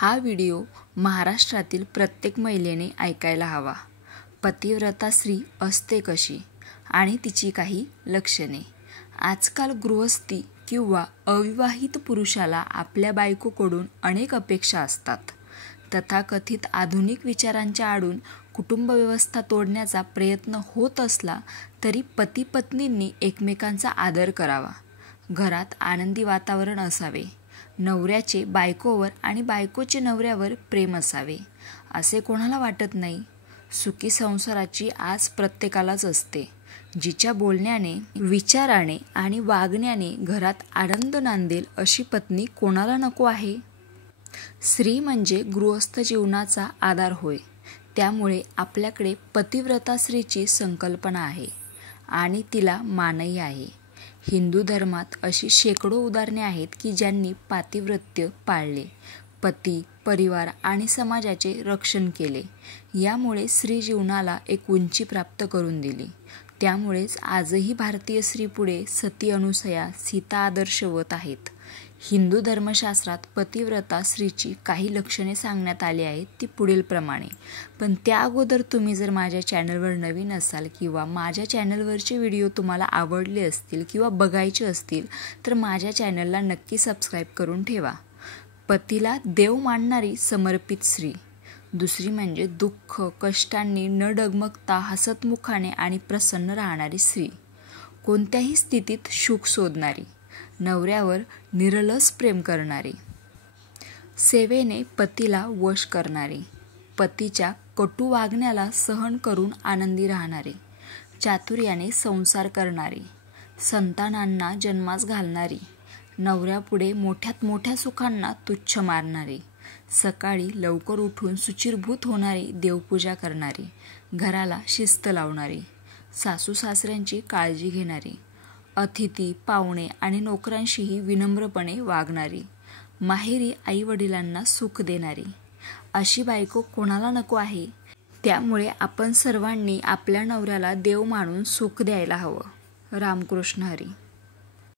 हा व्हिडिओ महाराष्ट्रातील प्रत्येक महिलेने ऐकायला हवा. पतिव्रता स्त्री असते कशी आणि तिची काही लक्षणे. आजकाल गृहस्थी किंवा अविवाहित पुरुषाला आपल्या बायकोकडून अनेक अपेक्षा असतात. तथाकथित आधुनिक विचारांच्या आडून कुटुंब व्यवस्था तोडण्याचा प्रयत्न होत असला तरी पती पत्नींनी एकमेकांचा आदर करावा. घरात आनंदी वातावरण असावे. नवऱ्याचे बायकोवर आणि बायकोचे नवऱ्यावर प्रेम असावे असे कोणाला वाटत नाही. सुखी संसाराची आस प्रत्येकालाच असते. जिच्या बोलण्याने, विचाराने आणि वागण्याने घरात आनंद नांदेल अशी पत्नी कोणाला नको आहे. स्त्री म्हणजे गृहस्थ जीवनाचा आधार होय. त्यामुळे आपल्याकडे पतिव्रता स्त्रीची संकल्पना आहे आणि तिला मानही आहे. हिंदू धर्मात अशी शेकडो उदाहरणे आहेत की ज्यांनी पातिव्रत्य पाळले, पती, परिवार आणि समाजाचे रक्षण केले. यामुळे स्त्री जीवनाला एक उंची प्राप्त करून दिली. त्यामुळेच आजही भारतीय स्त्रीपुढे सती अनुसया, सीता आदर्शवत आहेत. हिंदू धर्मशास्त्रात पतिव्रता स्त्रीची काही लक्षणे सांगण्यात आली आहेत. ती पुढील प्रमाणे. पण त्या अगोदर तुम्ही जर माझ्या चॅनलवर नवीन असाल किंवा माझ्या चॅनलवरचे व्हिडिओ तुम्हाला आवडले असतील किंवा बघायचे असतील तर माझ्या चॅनलला नक्की सबस्क्राईब करून ठेवा. पतीला देव मानणारी समर्पित स्त्री. दुसरी म्हणजे दुःख, कष्टांनी न डगमगता हसतमुखाने आणि प्रसन्न राहणारी स्त्री. कोणत्याही स्थितीत सुख शोधणारी. नवऱ्यावर निरलस प्रेम करणारी. सेवेने पतीला वश करणारी. पतीच्या कटू वागण्याला सहन करून आनंदी राहणारी. चातुर्याने संसार करणारी. संतानांना जन्मास घालणारी. नवऱ्यापुढे मोठ्यात मोठ्या सुखांना तुच्छ मानणारी. सकाळी लवकर उठून शुचिर्भूत होणारी, देवपूजा करणारी. घराला शिस्त लावणारी. सासू सासऱ्यांची काळजी घेणारी. अतिथी, पाहुणे आणि नोकरांशीही विनम्रपणे वागणारी. माहेरी आई वडिलांना सुख देणारी. अशी बायको कोणाला नको आहे. त्यामुळे आपण सर्वांनी आपल्या नवऱ्याला देव मानून सुख द्यायला हवं. रामकृष्ण हरी.